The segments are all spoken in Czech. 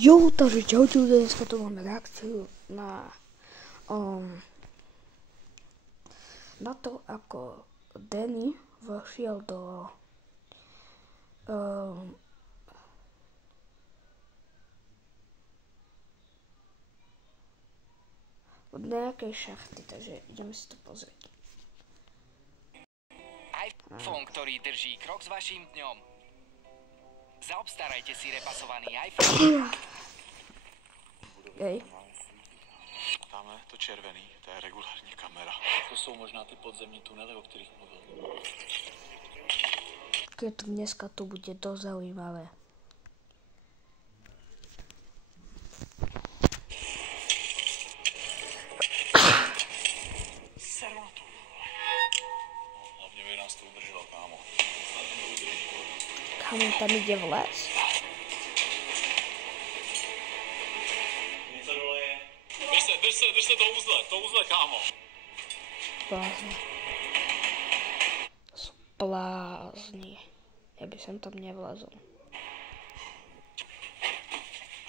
Jo, takže čaute, dneska tu máme reakciu na to, ako Danny vošiel do nejakej šachty, takže ideme si to pozrieť. iPhone, ktorý drží krok s vaším dňom. Zaobstarajte si repasovaný iPhone. Hej. Tamhle to červený, to je regulární kamera. To jsou možná ty podzemní tunely, o kterých mluvil. Keď to dneska to bude dosť zaujímavé. Seru na to. Hlavně by nás to udrželo, kámo. Kámo, tam ide v les. Něco dole je. Drž se to uzle, kámo. Blázni. Blázni. Ja by som tam nevlazol.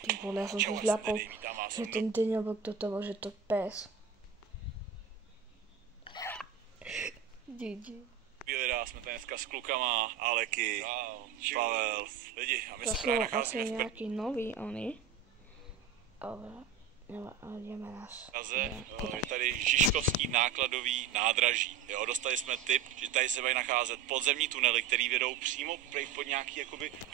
Ty vole, ja som si zľapol, že ten deňovok do toho, že to pes. GG. Videá jsme tady dneska s klukama, Aleky, Pavel, lidi, a my To se sú právě asi nacházíme v nejaký nový oni. Ale ideme nás. Praze, je tady Žižkovský nákladový nádraží. Jo, dostali jsme tip, že tady se mají nacházet podzemní tunely, které vedou přímo pod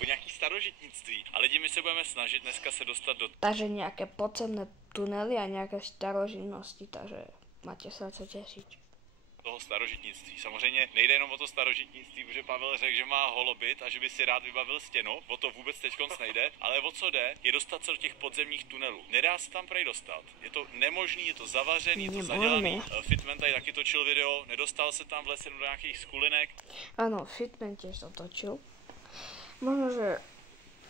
nějaký starožitnictví. A lidi, my se budeme snažit dneska se dostat do Takže nejaké podzemné tunely a nejaké starožitnosti, takže máte sa co tešiť. toho starožitnictví. Samozřejmě nejde jenom o to starožitnictví, protože Pavel řekl, že má holobit a že by si rád vybavil stěnu. O to vůbec teďkonc nejde, ale o co jde, je dostat se do těch podzemních tunelů. Nedá se tam prej dostat. Je to nemožný, je to zavařený, je to zadělaný. Fitman tady taky točil video, nedostal se tam v lese do nějakých skulinek. Áno, Fitman tiež to točil. Možno, že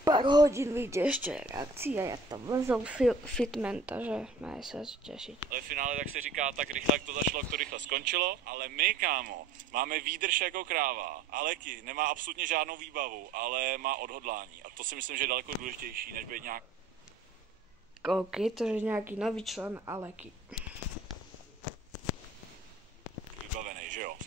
pár hodín vyjde ešte reakcia, jak tam lezol Fitman, takže majú sa tešiť. Ale v finále tak se říká, tak rychle jak to začalo, jak to rychle skončilo. Ale my, kámo, máme výdrž jako kráva. Aleky nemá absolutně žádnou výbavu, ale má odhodlání. A to si myslím, že je daleko důležitější, než být nějak OK, to je nejaký nový člen Aleky. vybavený, že jo?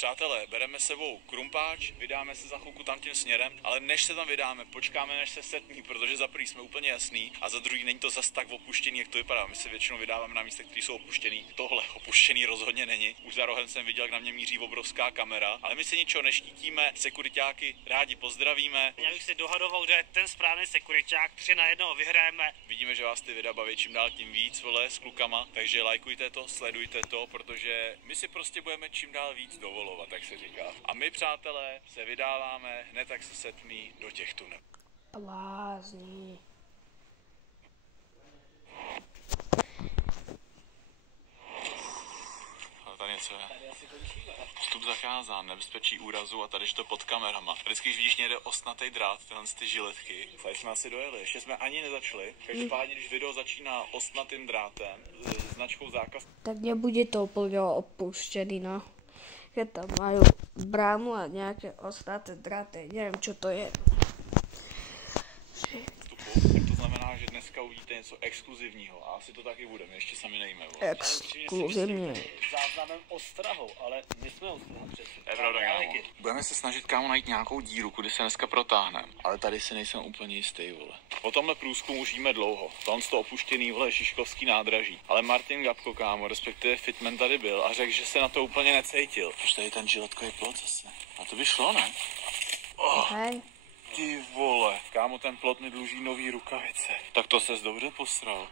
Přátelé, bereme sebou krumpáč, vydáme se za chvilku tam tím směrem, ale než se tam vydáme, počkáme, než se setmí, protože za prvý jsme úplně jasný a za druhý není to zas tak opuštěný, jak to vypadá. My se většinou vydáváme na místech, které jsou opuštěný. Tohle opuštěný rozhodně není. Už za rohem jsem viděl, jak na mě míří obrovská kamera, ale my se ničeho neštítíme, sekuriťáky rádi pozdravíme. Já bych si dohadoval, že ten správný sekuriťák, 3 na 1 vyhrajeme. Vidíme, že vás ty videa baví čím dál tím víc, vole, s klukama, takže lajkujte to, sledujte to, protože my si prostě budeme čím dál víc dovolovat, tak se říká. A my, přátelé, se vydáváme hned, jak se setmí do těch tunelů. Blázni. Ale tady něco je. Vstup zakázán, nebezpečí úrazu a tady je to pod kamerama. Vždycky, když vidíš někde ostnatý drát, tyhle ty žiletky, tady jsme asi dojeli, ještě jsme ani nezačali. Každopádně, když video začíná ostnatým drátem, značkou zákaz, Tak nebude to úplne opuštený, no. Keď tam majú bránu a nejaké ostnaté dráty, neviem čo to je. tak to znamená, že dneska uvidíte něco exkluzivního a asi to taky budeme, ještě sami nejíme. Exkluzivně. Záznamem ostrahou, ale my jsme ostrahou přesně. To je pravda, kámo. Budeme se snažit, kámo, najít nějakou díru, kudy se dneska protáhneme. Ale tady si nejsem úplně jistý, vole. O tomhle průzkumu už víme dlouho. Tam to opuštěný, vole, Žižkovský nádraží. Ale Martin Gabko, kámo, respektive Fitman tady byl a řekl, že se na to úplně necítil. Proč tady ten žiletkový plot zase? A to by šlo, ne? Hej. Ty vole, kámo, ten plot mi dluží nový rukavice. Tak to ses dobře posral.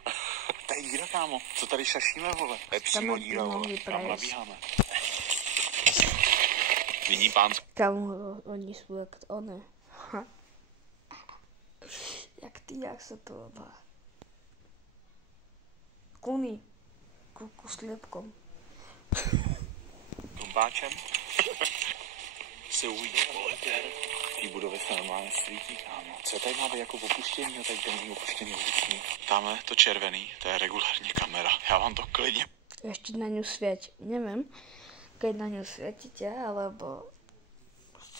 Tady díra, kámo. Co tady šašíme, vole? To je přímo je díra, vole. nový Tam prejsť. nabíháme. Nyní pán Kámo, oni sú jak one. Jak sa to volá? Kuny. Kuku s lepkom. krumpáčem. Se uvidí, vole. V té budově se normálně svítí, kámo. Co tady má být jako opuštěný, no tady ten opuštěný uliční. Tamhle to červený, to je regulární kamera. Já vám to klidně. Ešte na ňu svieť. Neviem, keď na ňu svietíte, alebo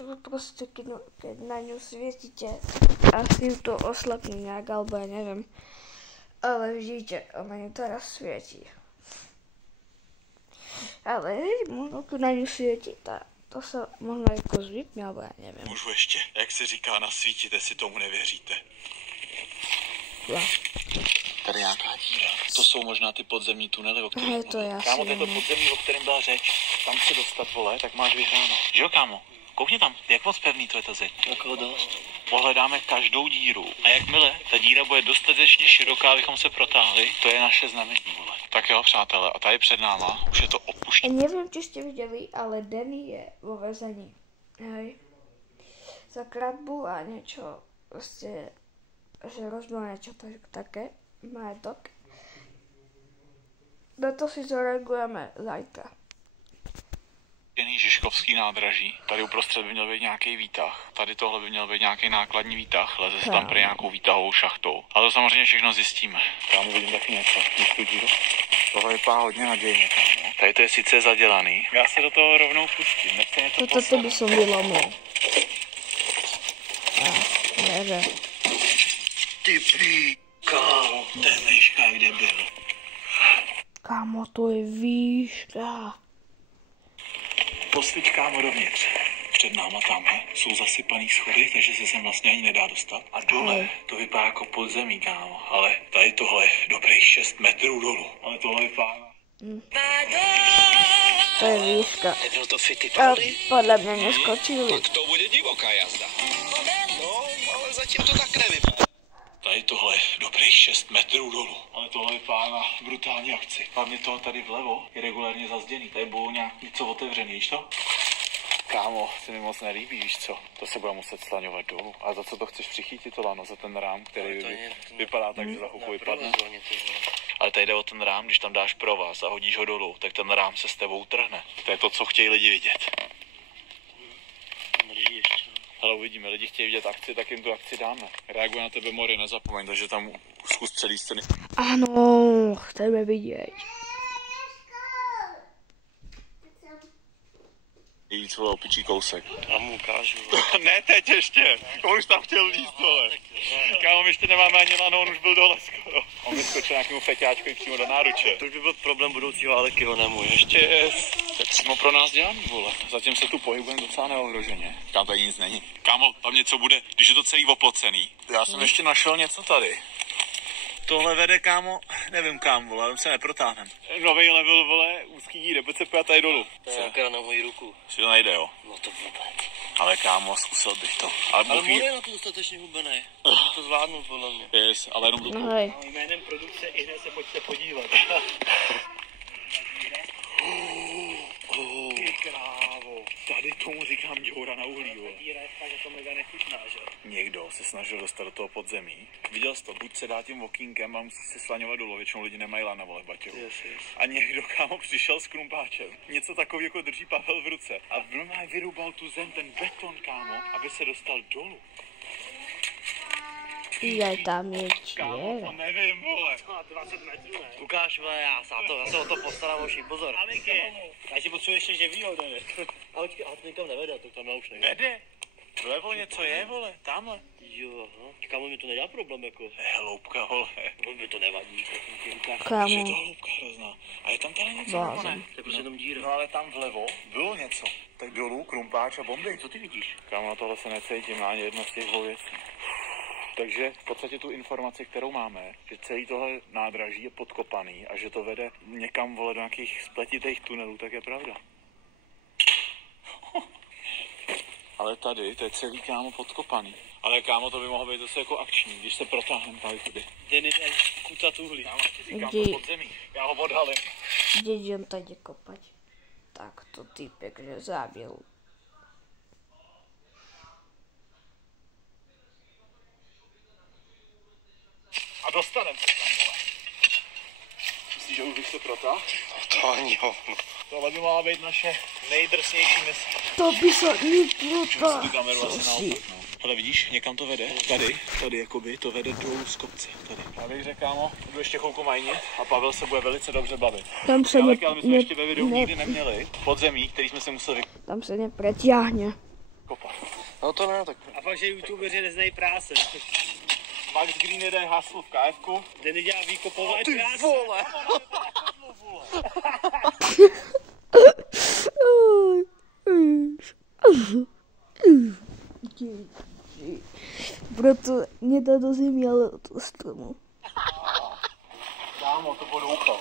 proste, keď na ňu svietíte, asi ju to oslapne nejak, alebo ja neviem. Ale vidíte, ona ju teraz svieti. Ale možno tu na ňu svieti, to sa možno jako zvykne, alebo ja neviem. Můžu ještě, jak se říká, nasvítit, jestli tomu nevěříte. Ja. Tady nějaká díra. To jsou možná ty podzemní tunely, o kterých... Hej, to je Kámo, asi to je to podzemí, o kterém byla řeč. Tam se dostat, vole, tak máš vyhráno. Že jo, kámo? Koukni tam, jak moc pevný to je ta zeď. Jako dost. Pohledáme každou díru a jakmile ta díra bude dostatečně široká, abychom se protáhli, to je naše znamení, vole. Tak jo, přátelé, a tady před náma už je to opuštěné. Neviem, či ste videli, ale Danny je vo väzení. Hej. Za kradbu a niečo, proste, že rozbil niečo také, majetok. Na to si zareagujeme zajtra. Žižkovský nádraží. Tady uprostřed by měl být nějaký výtah. Tady tohle by měl být nějaký nákladní výtah. Leze se tam pro nějakou výtahovou šachtou. Ale to samozřejmě všechno zjistíme. Kámo, vidím taky něco. Víš tu díru? Tohle vypadá hodně nadějně, kámo. Tady to je sice zadělaný. Já se do toho rovnou pustím. Nechce něco Toto ty by som vylomil. Neviem. Ty kámo, ten výška kde byl. Kámo, to je výška. Posvič, kámo, dovnitř. Před náma tamhle jsou zasypaný schody, takže se sem vlastně ani nedá dostat. A dole to vypadá jako podzemí, kámo. Ale tady tohle je dobrých 6 metrů dolů. Ale tohle vypadá... To je výška. Nebyl to Fity A podľa mňa neskočili. To bude divoká jazda. No, ale zatím to tak nevypadá. Tady tohle je dobrých 6 metrů dolů. Ale tohle vypadá na brutální akci. Hlavně toho tady vlevo je regulárně zazděný. Tady bylo nějak něco otevřený, víš to? Kámo, se mi moc nelíbí, víš co? To se bude muset slaňovat dolů. A za co to chceš přichytit, to lano? Za ten rám, který vypadá tak, že za chvilku vypadne? Ale tady jde o ten rám, když tam dáš provaz a hodíš ho dolů, tak ten rám se s tebou trhne. To je to, co chtějí lidi vidět. Drží ještě. Hele, uvidíme, lidi chtějí vidět akci, tak jim tu akci dáme. Reaguje na tebe Mori, nezapomeň, takže tam zkus celý scény. Áno, chceme vidieť. Víc, vole, opičí kousek. Já mu ukážu. Ne, teď ještě. On už tam chtěl líst, vole. Kámo, my ještě nemáme ani lano, on už byl dole skoro. On vyskočil nějakému feťáčkovi přímo do náruče. To už by byl problém budoucího Alekyho, ne můj. Ještě je. To je přímo pro nás dělaný, vole. Zatím se tu pohybujeme docela neohroženě. Kam tady nic není. Kámo, tam něco bude, když je to celý oplocený. Já jsem ještě našel něco tady. Tohle vede, kámo, nevím kam, vole, tam se neprotáhnem. Novej level, vole, úzký díry, pojď se pojat tady dolů. To je akorát na moji ruku. Si to najde, jo? No to vůbec. Ale kámo, zkusil bych to. Ale můj je na to dostatečně hubený. To zvládnu, podle mě. Yes, ale jenom ruku. No hej. Jménem produkce i hned se pojďte podívat. Ty krávo, tady tomu říkám děura na uhlí, vole. Díra je fakt, že to mega nechutná, že? Někdo se snažil dostat do toho podzemí. Viděl jsi to, buď se dá tím okýnkem a musí se slaňovat dolů, většinou lidi nemají lana, vole, Baťo. Yes. A někdo, kámo, přišel s krumpáčem. Něco takového jako drží Pavel v ruce. A normálně vyrubal tu zem, ten beton, kámo, aby se dostal dolů. Je tam je Kámo, to čiera. nevím, vole. 20 metrů, ne? Ukáž, vole, já se o to postarám, oši, pozor. Aliky, já si potřebuji ještě živýho, ne? A počkej, ale to nikam nevede, to tam já už nejde. Vede? Vlevo něco je, vole, tamhle. Jo, aha. Kámo, mi to nedá problém, jako. Hloubka, vole. No, mi to nevadí, že to Je to Kámo, hloubka hrozná. A je tam tady něco, nebo ne? blázen. je prostě jenom díra. No ale tam vlevo bylo něco. Tak dolů, krumpáč a bomby. Co ty vidíš? Kámo, na tohle se necítím, ani jedna z těch dvou věcí. Takže v podstatě tu informaci, kterou máme, že celý tohle nádraží je podkopaný a že to vede někam, vole, do nějakých spletitých tunelů, tak je pravda. Ale tady, to je celý, kámo, podkopaný. Ale kámo, to by mohlo být zase jako akční, když se protáhneme tady tudy. Den je kucat uhlí. Kámo, ti říkám, Kdy- to podzemí. Já ho odhalím. Kde idem tady kopať? Tak to týpek, že zabil. A dostaneme se tam, vole. Myslíš, že už bych se protáhl? To ani jo. Tohle by mohla být naše nejdrsnější mise. To by sa Tu neprotáhl. kameru asi naopak, no. Hele, vidíš, někam to vede. Tady jakoby, to vede dolů z kopce. Tady. Já bych řekl, kámo, budu ještě chvilku majnit a Pavel se bude velice dobře bavit. Tam se Ale my jsme ještě ve videu nikdy neměli podzemí, který jsme si museli tam se nepretiahne. kopat. No to ne, tak. A pak, že youtubeři neznají práce. Max Green jede hasl v KFku. Denny dělá výkopové práce. Ty vole! Proto mě to do zimy, ale od stromu. Kámo, to bylo doucha.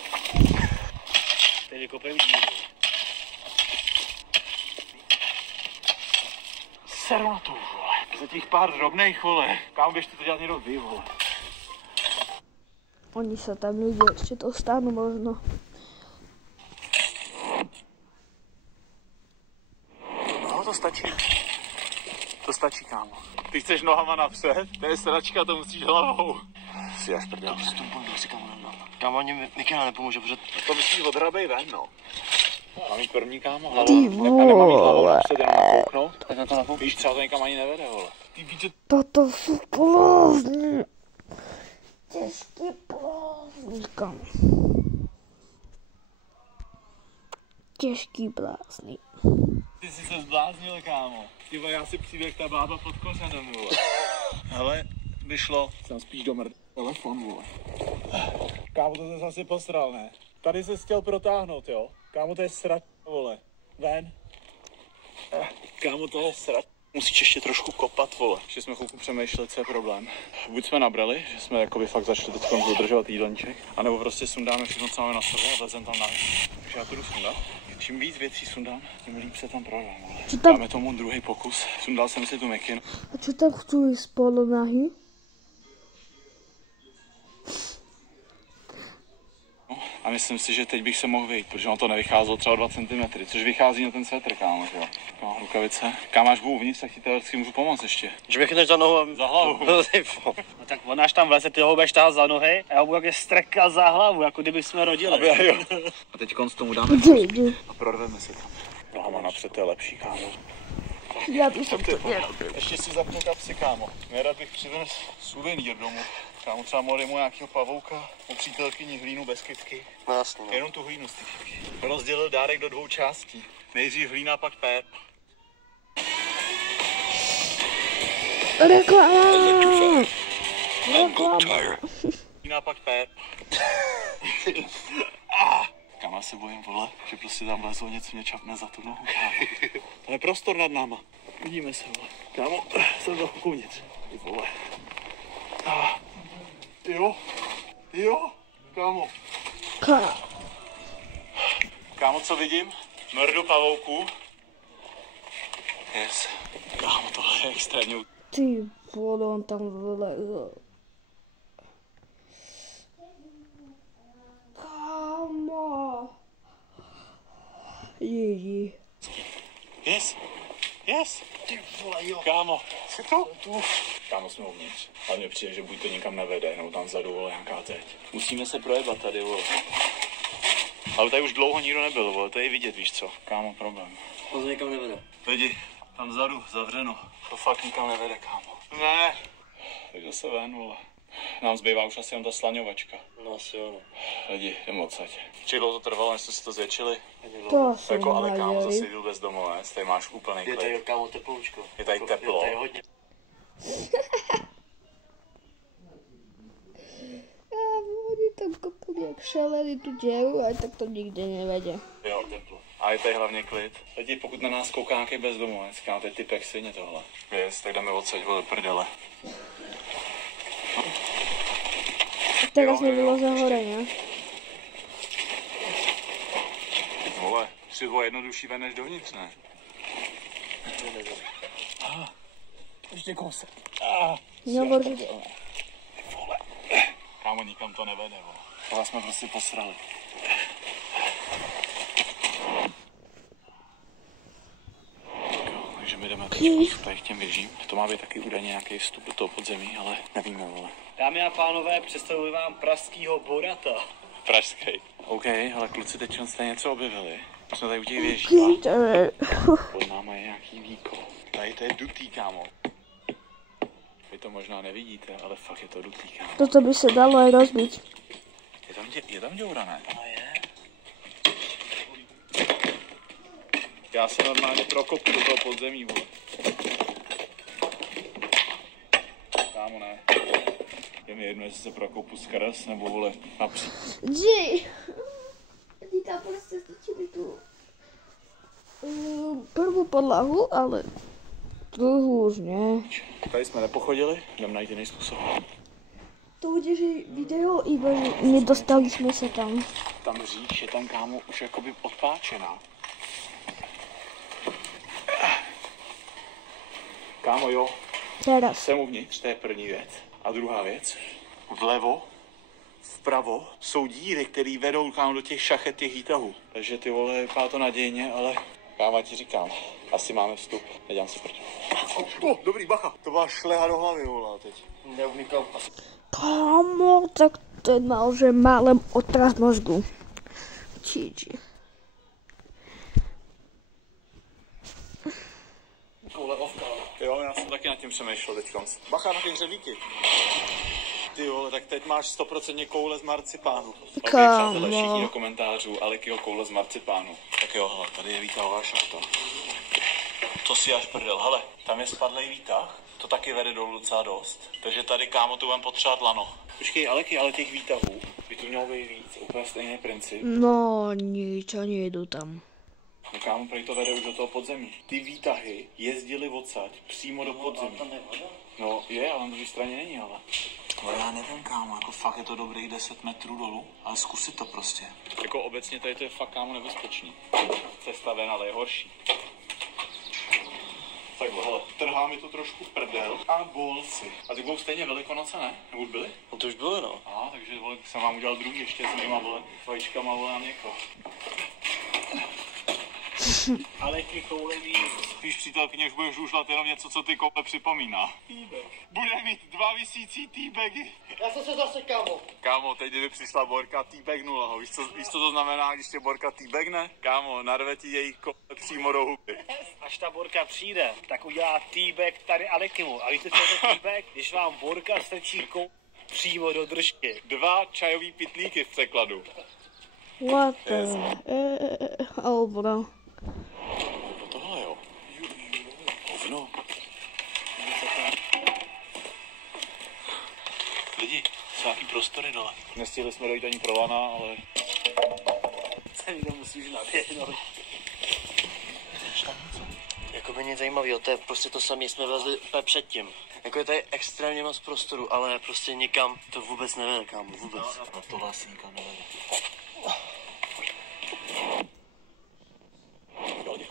Teď vykopem díru. Seru na to, vole. Za těch pár drobných, vole. Kámo, běžte to dělat někdo vy, vole. Oni se tam lidi ještě to stáhnou možno. No, to stačí. To stačí, kámo. Ty chceš nohama napřed, to je sračka, to musíš hlavou. Si až prdel. To s tom pojdu, si kámo nedám. Kámo, ani Mikina nepomůže, protože... To myslíš odrabej ven, no. Mám jít první, kámo, hlavu. Ty vole. Před jenom nakouknout, tak na to nakouknout. Víš, třeba to někam ani nevede, vole. Ty víš, že... Toto jsou plázny. Těžký plázny, kámo. Těžký plázny. Ty jsi se zbláznil, kámo. Ty vole, já si přijdu jak ta bába pod kořenem, vole. Hele, vyšlo. Jsem spíš do telefon, vole. Kámo, to jsi asi posral, ne? Tady se chtěl protáhnout, jo? Kámo, to je srač, vole. Ven. Kámo, to je srač. Musíš ještě trošku kopat, vole. Že jsme chvilku přemýšleli, co je problém. Buď jsme nabrali, že jsme jakoby fakt začali teď dodržovat jídelníček, anebo prostě sundáme všechno, co máme na sobě a vlezem tam navíc. Takže já to jdu sundat. Čím víc věcí sundám, tím líp se tam prodám, vole. Dáme tomu druhý pokus. Sundal jsem si tu mikinu. A co tam chci spolu nahy? No, a myslím si, že teď bych se mohl vyjít, protože on to nevycházelo třeba 2 cm, což vychází na ten svetr, kámo, jo. No, rukavice. Kámo, máš bůh uvnitř, tak ti teoreticky můžu pomoct ještě. Že bych chytneš za nohu a... Za hlavu. No tak on až tam vleze, ty ho budeš tahat za nohy a já budu jak streka za hlavu, jako kdyby jsme rodili. Jo. A teď konc tomu dáme a prorveme se tam. Nohama napřed, to je lepší, kámo. Já bych to dělal. Ještě si zapnu kapsy, kámo. Nerad bych přivezl suvenýr domů. Kámo, třeba modemu nějakého pavouka, u přítelkyni hlínu bez kytky. No jasně, no. Jenom tu hlínu z té kytky. Rozdělil dárek do 2 částí. Nejdřív hlína, pak pép. Reklama! Hlína, pak pép. Kámo, já se bojím, vole, že prostě tam vlezlo něco mě čapne za tu nohu, kámo. To je prostor nad náma. Vidíme se, vole. Kámo, jsem trochu uvnitř. Ty vole. Jo, kámo. Kámo, co vidím? Mrdu pavouku. Yes. Kámo, tohle je extrémně. Ty vole, on tam vylezl. Kámo. Její. Yes. Ty vole, jo. Kámo, jsi to? Tu. Kámo, jsme uvnitř. Ale mně přijde, že buď to nikam nevede, nebo tam vzadu, vole, nějaká teď. Musíme se projebat tady, vole. Ale tady už dlouho nikdo nebyl, vole, to je vidět, víš co. Kámo, problém. To nikam nevede. Lidi, tam vzadu, zavřeno. To fakt nikam nevede, kámo. Ne. Tak zase ven, vole. Nám zbývá už asi jen ta slaňovačka. No asi jo, no. Lidi, jdeme odsaď. Čili dlouho to trvalo, než jsme si to zječili. To jsem Jako, ale kámo, naděli. zase jdu bezdomovec, tady máš úplný klid. Je tady, kámo, teploučko. Je tady teplo. Je tady hodně. Oni tam kopali jak šaleli tu děru, ale tak to nikde nevede. Jo, teplo. A je tady hlavně klid. Lidi, pokud na nás kouká nějaký bezdomovec, kámo, teď typek svině tohle. Yes, tak jdeme odsaď, vole, prdele. Teraz nebylo za hore, ne? Vole, si bylo jednodušší ven než dovnitř, ne? Ještě kousek. No, určitě. Vole. Kámo, nikam to nevede, vole. Tohle jsme prostě posrali. Takže my jdeme tady k těm věžím. To má být taky údajně nějaký vstup do toho podzemí, ale nevíme, vole. Dámy a pánové, představuji vám pražskýho Borata. Pražský. OK, ale kluci teď jste něco objevili. Jsme tady u těch věží. Pod náma je nějaký výkop. Tady to je dutý, kámo. Vy to možná nevidíte, ale fakt je to dutý, kámo. Toto by se dalo aj rozbiť. Je tam děura, ne? No je. Já se normálně prokopu do toho podzemí, vole. Kámo, ne. Je mi jedno, jestli se prokoupu skrz, nebo vole napříč. Jdi! Ty tam prostě stačili tu prvou podlahu, ale druhou už ne. Tady jsme nepochodili, jdem najít jiný způsob. To udělí video, iba nedostali jsme se tam. Tam říč je tam, kámo, už jakoby odpáčená. Kámo, jo, Teraz. jsem uvnitř, to je první věc. A druhá věc, vlevo, vpravo jsou díry, které vedou, kámo, do těch šachet těch výtahů. Takže ty vole, vypadá to nadějně, ale kámo, ti říkám, asi máme vstup, nedělám si proti. Dobrý, bacha, to byla šleha do hlavy, vole, teď. Neunikal. Kámo, tak ten mal, že málem otras mozgu. GG. Koule ovka. Jo, já jsem taky nad tím přemýšlel teďkom. Bacha na ty hřebíky. Ty vole, tak teď máš 100% koule z marcipánu. Ok, přátelé, všichni do komentářů, Alekyho koule z marcipánu. Tak jo, hele, tady je výtahová šachta. To si až prdel, hele, tam je spadlej výtah, to taky vede dolů docela dost. Takže tady, kámo, tu budem potřebovat lano. Počkej, Aleky, ale těch výtahů by tu mělo být víc, úplně stejný princip. No nic, ani jedu tam. No kámo, prej to vede už do toho podzemí. Ty výtahy jezdily odsaď přímo do podzemí. No je, ale na druhé straně není, ale. No já nevím, kámo, jako fakt je to dobrých 10 metrů dolů, ale zkusit to prostě. Jako obecně tady to je fakt, kámo, nebezpečný. Cesta ven, ale je horší. Takhle, hele, trhá mi to trošku prdel a bolci. A ty budou stejně Velikonoce, ne? Nebo už byly? No to už bylo, no. Takže, vole, jsem vám udělal druhý ještě s nima, vole, vajíčkama, vole, na měko. Ale ty koule víc. Spíš přítelkyně, už budeš užlat jenom něco, co ty koule připomíná. Týbek. Bude mít 2 visící týbegy. Já jsem se zase, kámo. Kámo, teď kdyby přišla Borka týbek 0, víš co to znamená, když tě Borka týbegne? Kámo, narve ti její koule přímo do huby. Až ta Borka přijde, tak udělá týbek tady Alekymu. A víte, co je to týbek? Když vám Borka strčí přímo do držky. 2 čajový pytlíky v překladu. What the... Oh, bro. Tohle jo. Hovno. Lidi, jsou nějaký prostory dole. Nestihli jsme dojít ani pro lana, ale... Celý to musíš naběhnout. Jako by nic zajímavého, to je prostě to samé, jsme vlezli předtím. Jako je tady extrémně moc prostoru, ale prostě nikam to vůbec nevede, kámo, vůbec. No tohle asi nikam nevede.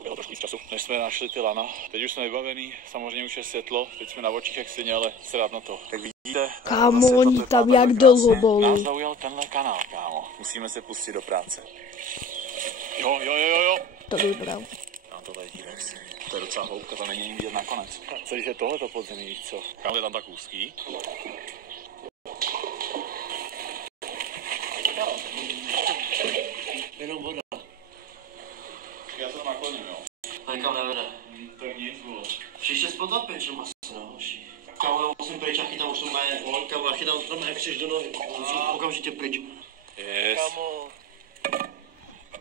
Bylo trošku víc času, než jsme našli ty lana. Teď už jsme vybavený, samozřejmě už je světlo, teď jsme na očích jak svině, ale srát na to. Jak vidíte, Kámo, oni tam jak dlouho nás byli. zaujal tenhle kanál, kámo. Musíme se pustit do práce. Jo. To vybral. No tohle je dírex. To je docela hloubka, to není vidět nakonec. Co když je tohleto podzemí, víš co? Kam je tam tak úzký? Jenom voda. Já to nakloním, jo. Nikam nevede. Tak nic, vole. Příště spod zapěčem asi, no, hoší. Kámo, já musím pryč a chytám už normálně, kámo, já chytám normálně křiž do nohy. Musím okamžitě pryč. Yes. Kámo,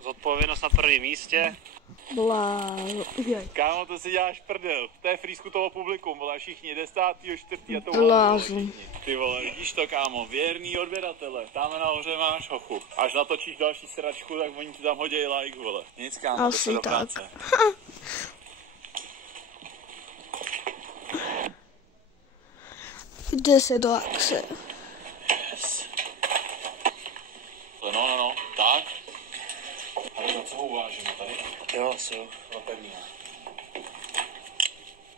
zodpovědnost na prvním místě. Blázen. Kámo, to si děláš prdel. To je frýsku toho publikum, vole, všichni 10.4. a to Blázen. Ty vole, vidíš to, kámo, věrný odběratele. Tamhle nahoře máš hochu. Až natočíš další sračku, tak oni ti tam hodějí like, vole. Nic, kámo, jde se Asi do tak. práce. Jde se do akce. Yes. No, tak. Ale za co ho uvážíme tady? Jo, asi jo. No pevný.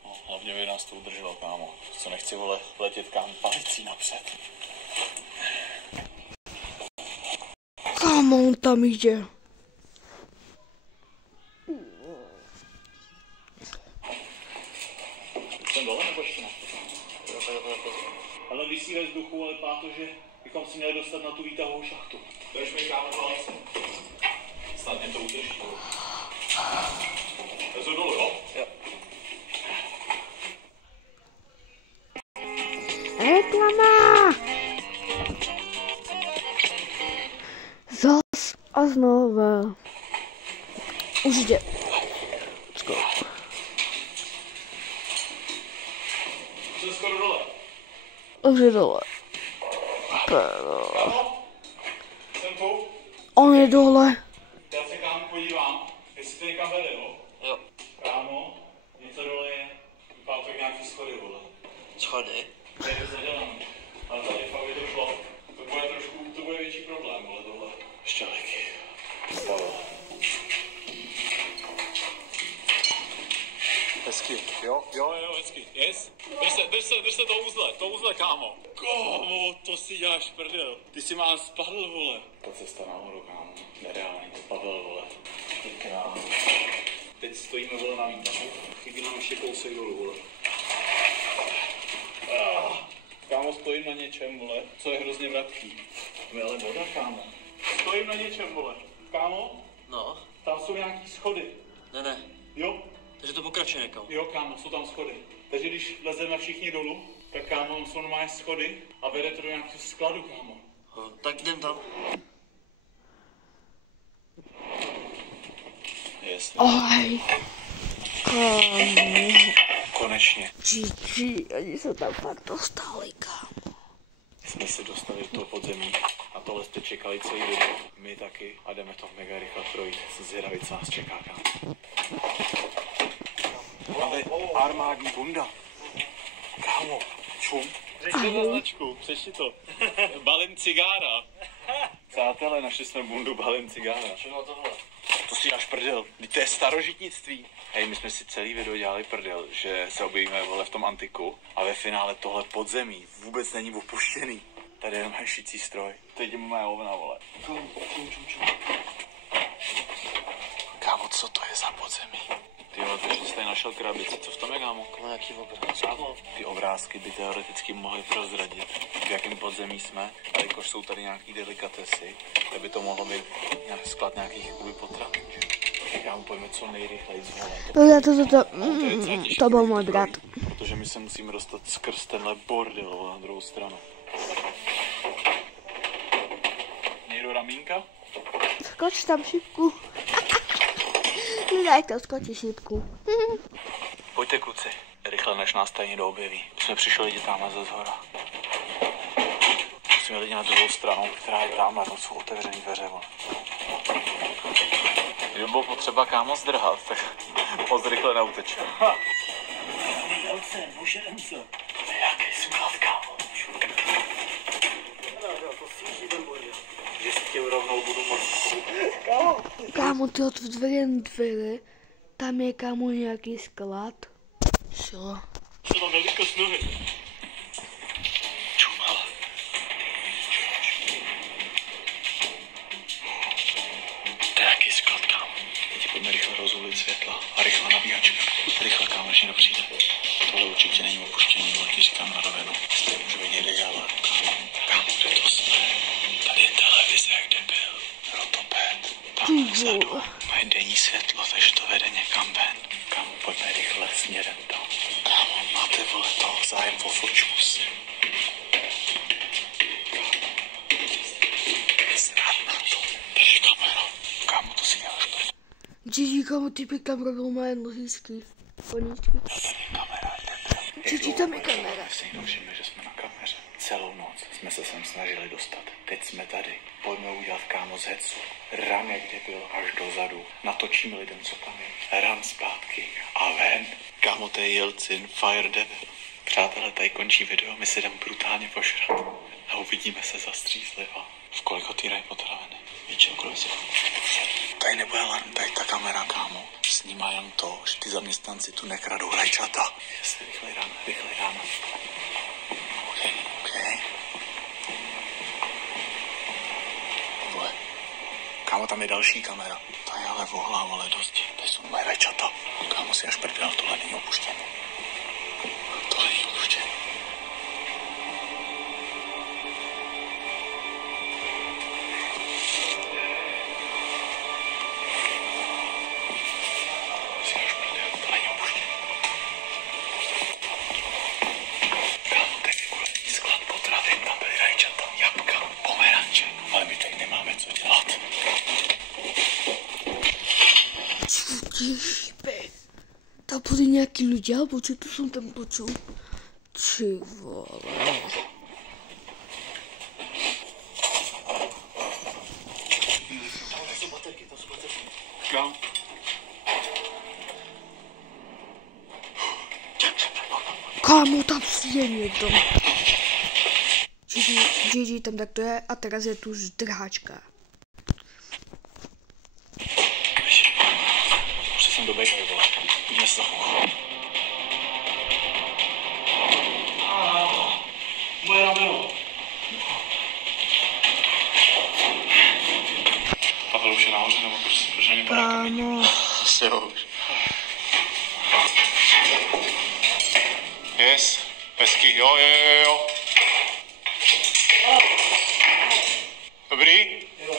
No, hlavně by nás to udrželo, kámo. Co nechci, vole, letět kam palicí napřed. Kámo, on tam jde. Jsem dole nebo ještě ne? Ale vysí ve vzduchu, ale pá to, že bychom si měli dostat na tu výtahovou šachtu. Držme, kámo, palce. Snad mě to udrží. To jsou dolů, jo? Jo. Reklama! Zas a znova. Už jde. Let's go. Už je dole. Jsem tu. On je dole. Já se kámo podívám, jestli to někam vede, jo? Jo. Kámo, něco dole je. Vypadá to jak nějaký schody, vole. Schody? To je zadělaný. Ale tady fakt je to šlo. To bude větší problém, vole, tohle. Šťáleky. Hezky. Jo, hezky. Yes. Drž se to uzle, kámo. Kámo, to si děláš prdel. Ty si mám spadl, vole. Ta cesta nahoru, kámo. Nereálně, Pavel, vole. Teď stojíme, vole, na výtahu. Chybí nám ještě kousek dolů, vole. Kámo, stojím na něčem, vole, co je hrozně vratký. Tam je ale voda, kámo. Stojím na něčem, vole. Kámo? No. Tam jsou nějaký schody. Ne. Jo? Takže to pokračuje někam. Jo, kámo, jsou tam schody. Takže když lezeme všichni dolů, tak kámo, tam jsou normálně schody a vede to do nějakého skladu, kámo. Tak jdem tam. Jasně. Oj. Konečně. GG, oni se tam fakt dostali, kámo. Jsme se dostali do toho podzemí a tohle jste čekali celý video. My taky a jdeme to mega rychle projít. Jsem zvědavý, co nás čeká, kámo. Ale armádní bunda. Kámo, čum. Řekni to značku, přečti to. Balenciaga. Přátelé, našli jsme bundu Balenciaga. Čemu tohle? To si dáš prdel, to je starožitnictví. Hej, my jsme si celý video dělali prdel, že se objevíme, vole, v tom antiku a ve finále tohle podzemí vůbec není opuštěný. Tady je jenom šicí stroj. Teď je moje ovna, vole. Kámo, co to je za podzemí? Ty vole, takže jsi tady našel krabici, co v tom je, kámo? Nějaký obraz. Ty obrázky by teoreticky mohly prozradit, v jakém podzemí jsme, a jakož jsou tady nějaký delikatesy, tak by to mohlo být sklad nějakých jakoby potravin, že? Kámo, pojďme co nejrychleji To byl můj brat. Protože my se musíme dostat skrz tenhle bordel na druhou stranu. Někdo ramínka? Skoč tam šipku. Daj to, skoči šipku. Pojďte, kluci, rychle, než nás tady někdo objeví. Jsme přišli lidi tamhle ze zhora. Musíme lidi na druhou stranu, která je tamhle, tam jsou otevřený dveře. Kdyby bylo potřeba, kámo, zdrhat, tak moc rychle neutečem. To je nějaký sklad, kámo. Že si tím rovnou budu moc. Kámo, ty otevřené dveře, tam je, kámo, nějaký sklad. Co? Co tam velikost nohy? Čumala. To je nějaký sklad, kámo. Teď pojďme rychle rozhulit světla a rychle nabíhačka. Rychle, kámo, než někdo přijde. Tohle určitě není opuštění, ale ti říkám na rovinu. Jestli můžu vidět někde, ale kámo, kde to jsme? Tady je televize, jak debil. Rotoped. Tam vzadu mají denní světlo, takže to vede někam ven. Kámo, pojďme rychle směrem tam. Kámo, máte, vole, to zájem o fočus. Zrát na to. Tady je kamera. Kámo, to si děláš prdel. GG, kámo, typek tam robil moje nožičky. Koníčky. Tady je kamera, debil. GG, tam je kamera. Si někdo všimne, že jsme na kameře. Celou noc jsme se sem snažili dostat. Teď jsme tady. Pojďme udělat, kámo, z hecu. Ran, jak debil, až dozadu. Natočíme lidem, co tam je. Ran zpátky a ven. Kámo, to je Jelcin, Fire Devil. Přátelé, tady končí video, my si jdeme brutálně pošrat. A uvidíme se za střízliva. V kolik otvírají potraviny? Většinou kolik se. Tady nebude alarm, tady ta kamera, kámo. Snímá jen to, že ty zaměstnanci tu nekradou rajčata. Jestli rychlej rána. Okay. Vole. Kámo, tam je další kamera. Ta je ale vohlá, vole, dosti. Tady jsou moje rajčata. Kámo, si až prdel, tohle není opuštěné. Tohle není opuštěné. Si až prdel, tohle není opuštěné. Kámo, tady je kulený sklad potravin, tam byly rajčata, jabka, pomeranče. Ale my tady nemáme co dělat. Tam byli nějaký lidi, alebo čo tu som tam počul? Ty vole. Kámo, tam je někdo. GG tam tak to je a teraz je tu zdrháčka. Už jsem do bejhaj, vole. Uvidíme se za chvilku. Moje rameno. Pavel už je nahoře, nebo proč na ně padá? Kámo. Asi jo už. Yes, hezký, jo. Dobrý? Jo.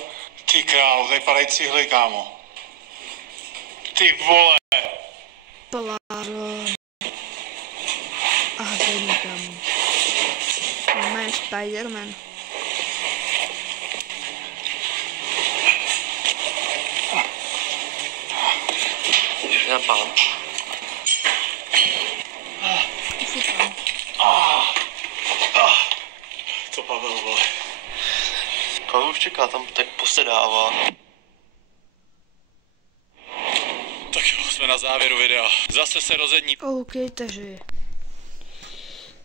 Ty král, tady padají cihly, kámo. Ty vole. Paláro. A Denny tam. Máme Spiderman. Já pán. Co Pavel, vole? Pavel už čeká, tam tak posedává. Tak jo, jsme na závěru videa. Zase se rozední. OK, takže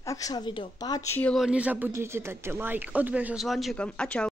ak sa video páčilo, nezabudnite dať like, odber so zvončekom a čau.